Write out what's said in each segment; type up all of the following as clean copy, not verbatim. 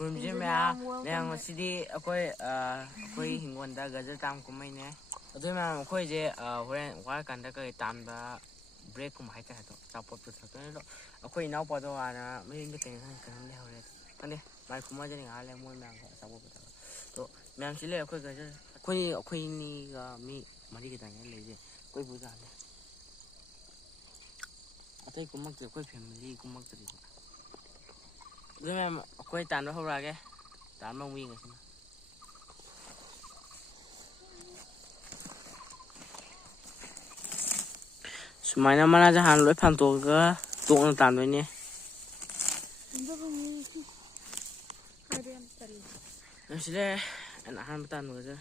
ꯀꯨꯝꯁꯤ ꯃꯌꯥꯝ ꯉꯁꯤꯗꯤ ꯑꯩꯈꯣꯏ ꯍꯤꯡꯒꯣꯜꯗ ꯒꯖꯔ ꯇꯥꯝ ꯀꯨꯝꯍꯩꯅꯦ ꯑꯗꯨ ꯃꯌꯥꯝ ꯑꯩꯈꯣꯏꯁꯦ ꯍꯣꯔꯦꯟ ꯋꯥꯔꯀꯥꯟꯗ ꯀꯩ ꯇꯥꯝꯕ ꯕ꯭ꯔꯦꯛꯀꯨꯝꯕ ꯍꯥꯏꯇꯥꯔꯦ ꯑꯗꯣ ꯑꯆꯥꯄꯣꯠ ꯄꯨꯊꯣꯛꯇꯣꯏꯅꯦ ꯑꯗꯣ ꯑꯩꯈꯣꯏ ꯏꯅꯥꯎꯄꯥꯗꯣ ꯍꯥꯟꯅ ꯃꯌꯨꯝꯗ ꯀꯩꯅꯣꯝ ꯂꯩꯍꯧꯔꯦ ꯈꯪꯗꯦ ꯃꯥꯏ ꯀꯨꯝꯃꯗꯅꯤ ꯉꯥꯏꯍꯥꯛ ꯂꯩ ꯃꯣꯏ ꯃꯌꯥꯝꯒ ꯑꯆꯥꯄꯣꯠ ꯄꯨꯊꯣꯛꯑꯒ ꯑꯗꯣ ꯃꯌꯥꯝꯁꯤ ꯂꯩ ꯑꯩꯈꯣꯏ ꯒꯖꯔ ꯑꯩꯈꯣꯏꯅꯤꯒ ꯃꯤ 4 ꯈꯛꯇꯪꯅꯦ ꯂꯩꯁꯦ ꯑꯩꯈꯣꯏ ꯄꯨꯖꯥꯅꯦ ꯑꯇꯩ ꯀꯨꯝꯃꯛꯇ꯭ꯔꯤ ꯑꯩꯈꯣꯏ ꯐꯦꯃꯤꯂꯤ ꯀꯨꯝꯃꯛꯇ꯭ꯔꯤꯕ ꯑꯗꯨ ꯃꯌꯥꯝ ꯑꯩꯈꯣꯏ ꯇꯥꯟꯕ ꯍꯧꯔꯛꯑꯒꯦ ꯇꯥꯟꯕ ꯑꯃꯨꯛ ꯌꯦꯡꯉꯁꯤꯅ ꯁꯨꯃꯥꯏꯅ ꯃꯅꯥꯁꯦ ꯍꯥꯟꯅ ꯂꯣꯏ ꯐꯥꯟꯗꯣꯛꯑꯒ ꯇꯣꯛꯅ ꯇꯥꯟꯗꯣꯏꯅꯦ ꯁꯤꯗ ꯑꯩꯅ ꯑꯍꯥꯟꯕ ꯇꯥꯟꯕꯒꯁꯦ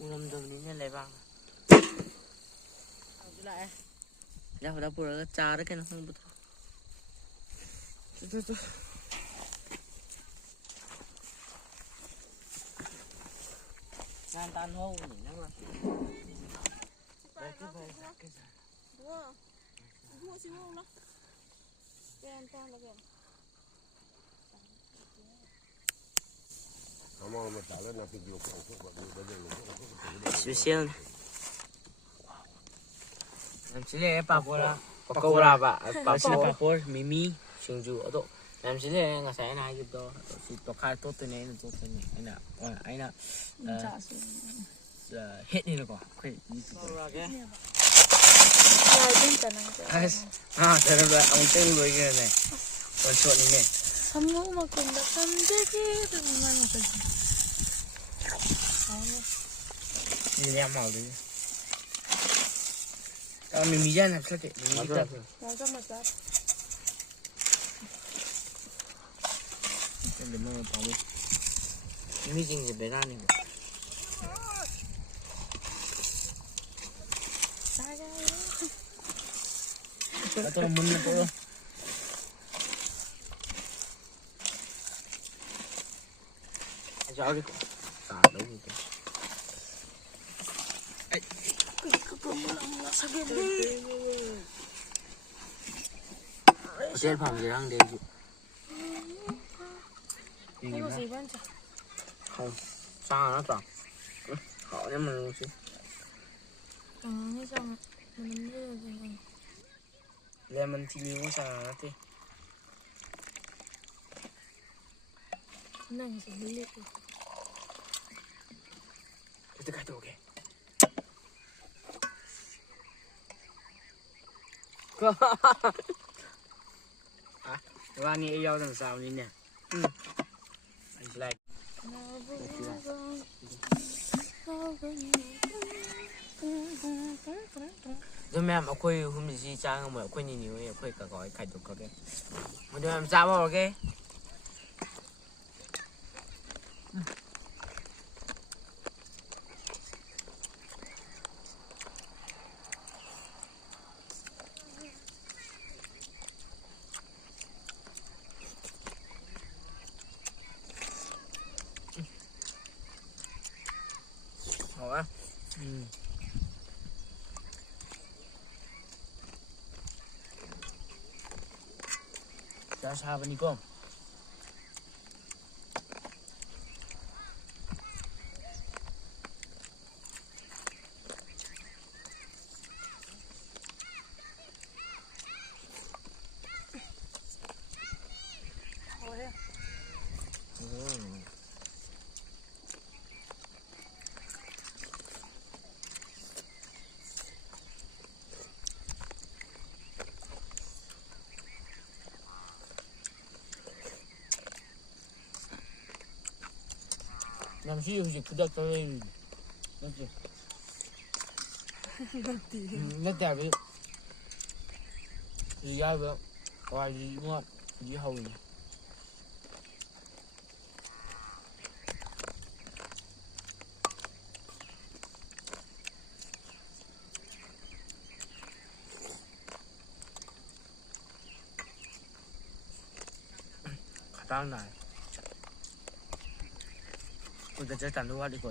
우람더블이냐 레방 라에 야보다 보라가 짜르게 나서부터 또 난 단호 오는 거야 뭐야 이거 지금 나 Spesial sini pakora papor mimi singju atau sini nggak saya naik gitu si tokar itu aina hit nih loh kok terus angkel gue gini konsol ini kamu makan makan jadi dengan apa ini yang mau deh mimi jangan selesai mimi kita masak ini mana tahu mimi jingga berani atau mana tuh jauh tahu gitu Sel phòng gì đang đến chứ? Cái gì bán chả? Không, sao nó tròn? Họ nhưng mà chứ. Như sao mà mình đưa gì? Lemon tea có sao nó thế? Này sẽ đi lên. Itu kata oke. Wani yêu làm sao đi nè. Anh like. ꯑꯗꯨ ꯃꯌꯥꯝ ꯑꯩꯈꯣꯏ ꯑꯍꯨꯝꯁꯤ ꯆꯥ ꯉꯝꯃꯣꯏ ꯑꯩꯈꯣꯏ ꯅꯤꯅꯤ ꯍꯣꯏ ꯑꯩꯈꯣꯏ ꯀꯀꯥ ꯍꯣꯏ ꯈꯥꯏꯗꯣꯛꯈ꯭ꯔꯒꯦ ꯑꯗꯨ ꯃꯌꯥꯝ ꯆꯥꯕ ꯍꯧꯔꯒꯦ ꯍꯧꯔꯦ ꯆꯥ ꯁꯥꯕꯅꯤꯀꯣ ꯍꯥꯎꯋꯦ ꯅꯪꯁꯤ ꯍꯧꯖꯤꯛ ꯈꯨꯗꯛꯇ ꯂꯩꯔꯤ ꯅꯠꯇꯦ ꯅꯠꯇꯦ ꯍꯥꯏꯕꯗꯤ ꯌꯥꯏꯕ ꯋꯥꯔꯤ ꯑꯃ ꯍꯧꯖꯤꯛ ꯍꯧꯔꯤ ꯈꯇꯥꯡ ꯅꯥꯏ ꯑꯩꯈꯣꯏ ꯒꯖꯔ ꯇꯥꯟꯗ ꯋꯥꯠꯂꯤꯀꯣ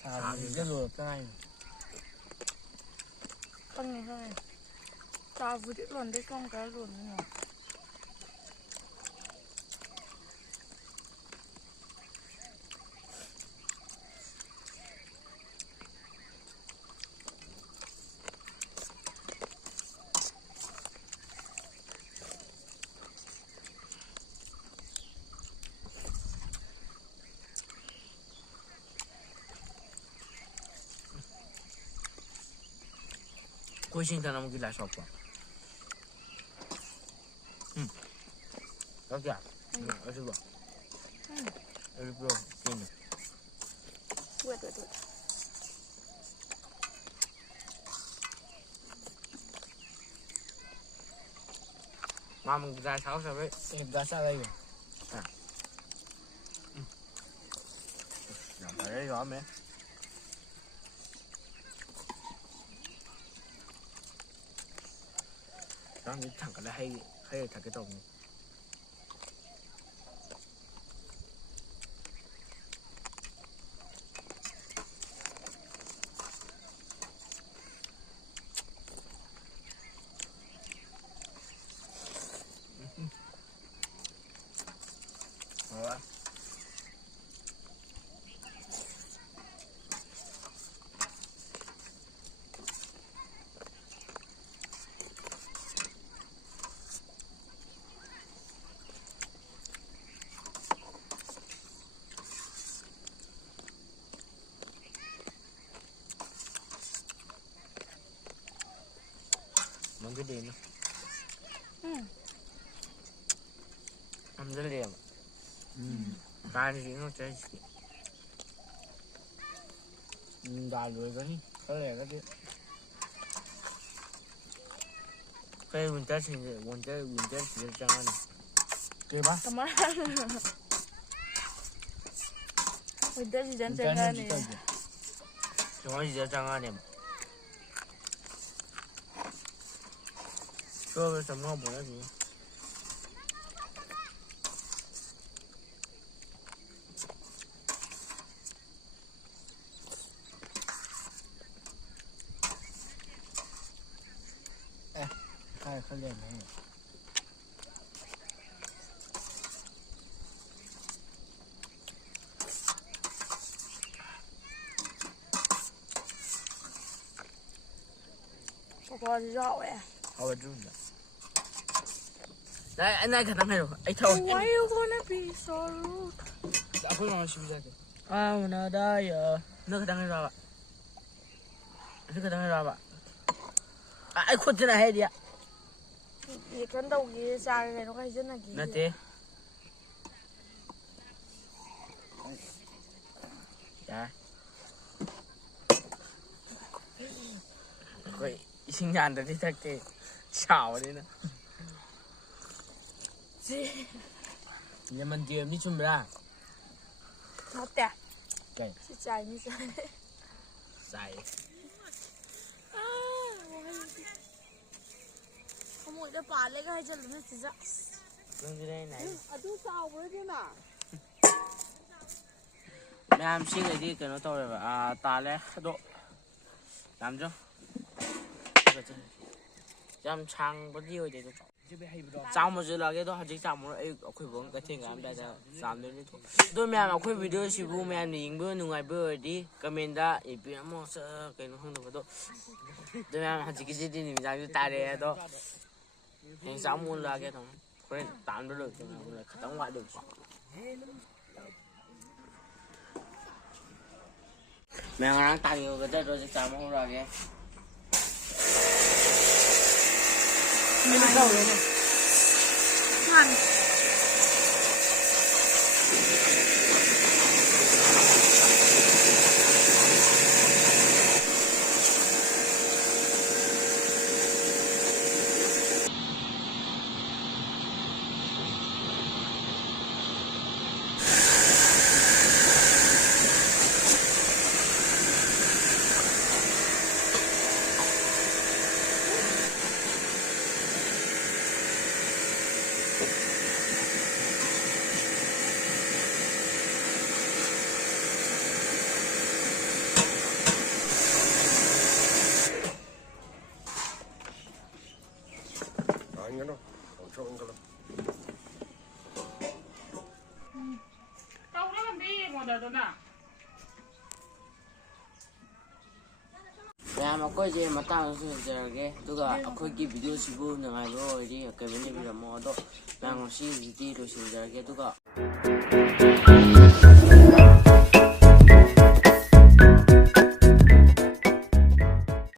ꯁꯥꯕꯁꯤꯗ ꯂꯣꯏꯔꯛꯇ ꯉꯥꯏꯔꯤ ꯈꯪꯉꯦ ꯈꯪꯉꯦ ꯆꯥꯕꯨꯗꯤ ꯂꯣꯟꯗꯩ ꯀꯔꯝ ꯀꯥꯟ ꯂꯣꯟꯗꯣꯏꯅꯣ ꯑꯩꯈꯣꯏ ꯁꯤꯡꯗꯅ ꯑꯃꯨꯛ ꯒꯤꯂꯥꯁ ꯁꯣꯛꯄ ꯂꯧꯀꯦ ꯑꯗꯨꯒ ꯑꯗꯨ ꯄꯤꯔꯣ ꯀꯩꯅꯣ ꯋꯦꯠ ꯋꯦꯠ ꯋꯦꯠ ꯃꯥꯃꯨꯛ ꯒꯤꯂꯥꯁ ꯍꯥꯎꯁꯕꯩ ꯒ꯭ꯂꯥꯁ ꯆꯥ ꯂꯩꯕ ꯌꯥꯝ ꯐꯔꯦ ꯌꯥꯎꯔꯝꯃꯦ ꯅꯪꯗꯤ ꯊꯥꯡꯒꯠꯂ ꯍꯩ ꯊꯛꯀꯦ ꯇꯧꯕꯅꯤ ꯃꯪꯒꯤꯗꯦꯅ ꯅꯝꯖꯜꯂꯦꯕ ꯀꯥꯏꯅꯁꯤ ꯉꯛꯆꯔꯤꯁꯤꯗꯤ ꯅꯨꯡꯗꯥꯡ ꯂꯣꯏꯒꯅꯤ ꯈꯔ ꯂꯩꯔꯒꯗꯤ ꯀꯩ ꯋꯤꯟꯇꯔ ꯁꯤꯖꯟ ꯆꯪꯉꯅꯤ ꯀꯩꯕ ꯀꯃꯥꯏꯅ ꯋꯤꯟꯇꯔ ꯁꯤꯖꯟ ꯋꯤꯟꯇꯔꯅꯤ ꯆꯪꯉꯛꯑꯅꯤ ꯍꯧꯖꯤꯛ ꯇꯧꯔꯤꯁꯦ ꯁꯝꯃꯔ ꯁꯤꯖꯟ ꯆꯪꯉꯛꯑꯅꯦꯕ ꯁꯣꯏꯕ ꯁꯝꯃꯔ ꯍꯧꯕꯒꯅꯤ ꯈꯔ ꯂꯩꯔꯝꯃꯦ ꯄꯀꯣꯔꯥꯁꯤꯁꯨ ꯍꯥꯎꯋꯦ ꯍꯧꯔꯗ꯭ꯔꯨꯝꯗ ꯅꯥꯏ ꯈꯛꯇꯪ ꯍꯥꯏꯔꯣ ꯑꯩ ꯊꯧꯔꯛꯀꯦ Why you gonna be so rude? ꯑꯩꯈꯣꯏ ꯃꯃꯥ ꯁꯤꯕꯤꯖꯒꯦ ꯑꯥꯎꯅꯗꯥꯌ ꯅꯪ ꯈꯛꯇꯪ ꯍꯥꯏꯔꯣꯕ ꯑꯗꯨ ꯈꯛꯇꯪ ꯍꯥꯏꯔꯣꯕ ꯑꯩ ꯈꯨꯠꯁꯤꯅ ꯍꯩꯗꯤ ꯀꯩꯅꯣ ꯇꯧꯒꯦ ꯆꯥꯒ ꯀꯩꯅꯣ ꯍꯩꯖꯤꯟꯅꯒꯦ ꯅꯠꯇꯦ ꯌꯥꯔꯦ ꯑꯩꯈꯣꯏ ꯏꯁꯤꯡ ꯌꯥꯟꯗ꯭ꯔꯗꯤ ꯊꯛꯇꯦ ꯁꯥꯕꯅꯤꯅ ꯂꯦꯃꯟ ꯇꯤ ꯑꯃꯗꯤ ꯆꯨꯝꯕ꯭ꯔꯥ ꯅꯠꯇꯦ ꯀꯩ ꯁꯤ ꯆꯥꯏꯅꯤ ꯆꯥꯏ ꯈꯃꯣꯏꯗ ꯄꯥꯜꯂꯦꯒ ꯍꯥꯏꯖꯜꯂꯨꯅ ꯆꯤꯖ ꯅꯪꯗꯨꯅꯦ ꯑꯩꯅ ꯑꯗꯨ ꯆꯥꯎꯕ꯭ꯔꯗꯨꯅ ꯃꯌꯥꯝ ꯁꯤꯒꯗꯤ ꯀꯩꯅꯣ ꯇꯧꯔꯦꯕ ꯇꯥꯜꯂꯦ ꯑꯗꯣ ꯌꯥꯝꯖꯣ ꯌꯥꯝ ꯁꯥꯡꯕꯗꯤ ꯑꯣꯏꯗꯦ ꯆꯥꯝꯃꯁꯨ ꯂꯥꯛꯑꯒꯦ ꯑꯗꯣ ꯍꯧꯖꯤꯛ ꯆꯥꯝꯃꯨꯔꯣ ꯑꯩꯈꯣꯏꯕꯨ ꯀꯩꯊꯦꯜ ꯀꯥꯔꯝꯗꯥꯏꯗ ꯆꯥꯝꯗꯣꯏꯅꯤ ꯑꯗꯣ ꯃꯌꯥꯝ ꯑꯩꯈꯣꯏ ꯚꯤꯗꯤꯑꯣꯁꯤꯕꯨ ꯃꯌꯥꯝꯅ ꯌꯦꯡꯕ ꯅꯨꯡꯉꯥꯏꯕ ꯑꯣꯏꯔꯗꯤ ꯀꯃꯦꯟꯗ ꯌꯦꯡꯕꯤꯔꯝꯃꯣ ꯀꯩꯅꯣ ꯈꯪꯗꯕꯗꯣ ꯑꯗꯣ ꯃꯌꯥꯝ ꯍꯧꯖꯤꯛꯀꯤꯁꯤꯗꯤ ꯅꯨꯃꯤꯗꯥꯡꯁꯨ ꯇꯥꯔꯛꯑꯦ ꯑꯗꯣ ꯍꯌꯦꯡ ꯆꯥꯝꯃꯨ ꯂꯥꯛꯑꯒꯦ ꯑꯗꯨꯝ ꯍꯣꯔꯦꯟ ꯇꯥꯟꯕ ꯂꯣꯏꯕ ꯈꯤꯇꯪ ꯋꯥꯠꯂꯤꯕꯀꯣ ꯃꯌꯥꯝ ꯉꯔꯥꯡ ꯇꯥꯡꯉꯤꯕꯒꯗ꯭ꯔꯣ ꯍꯧꯖꯤꯛ ꯆꯥꯝꯃ ꯍꯧꯔꯛꯑꯒꯦ ꯃꯌꯥꯝ ꯑꯩꯈꯣꯏꯁꯦ ꯃꯇꯥꯡꯗꯁꯨ ꯍꯟꯖꯔꯒꯦ ꯑꯗꯨꯒ ꯑꯩꯈꯣꯏꯒꯤ ꯚꯤꯗꯤꯑꯣꯁꯤꯕꯨ ꯅꯨꯡꯉꯥꯏꯕ ꯑꯣꯏꯔꯗꯤ ꯀꯃꯦꯟ ꯏꯕꯤꯔꯝꯃꯣ ꯑꯗꯣ ꯃꯌꯥꯝ ꯉꯁꯤꯒꯤꯗꯤ ꯂꯣꯏꯁꯤꯟꯖꯔꯒꯦ ꯑꯗꯨꯒ